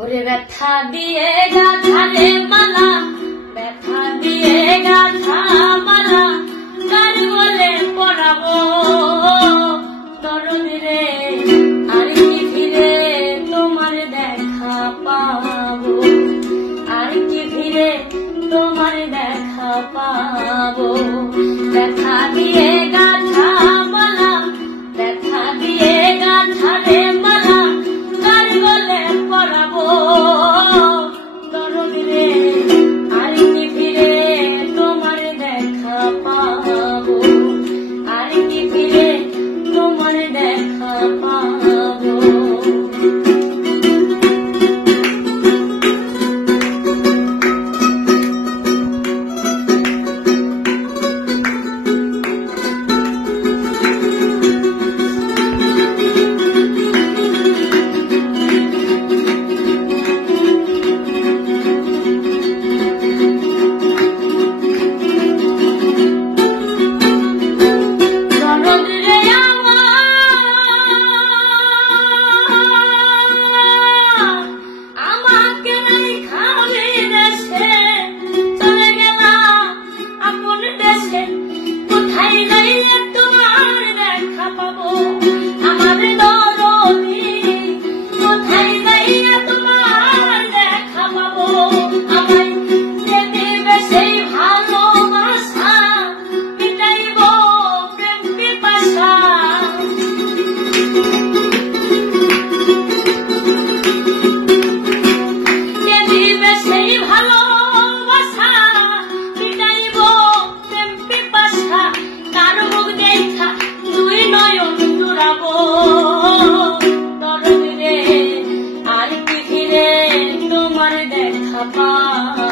ওরে ব্যথা দিয়ে গাথারে মালা, ব্যথা দিয়ে গাথা মালা, কার বলে পড়াবো তরুণ রে, আর কি ফিরে তোমার দেখা পাবো, আর কি ফিরে তোমার দেখা পাবো। ব্যথা দিয়ে গাথা মালা, ব্যথা দিয়ে গাথারে মালা, কার বলে পড়াবো তরুণ রে, আর কি ফিরে তোমার দেখা পাবো, আর কি ফিরে তোমার দেখা পাবো। তরুণ রে, আর কি ফিরে তোমার দেখা পাবো।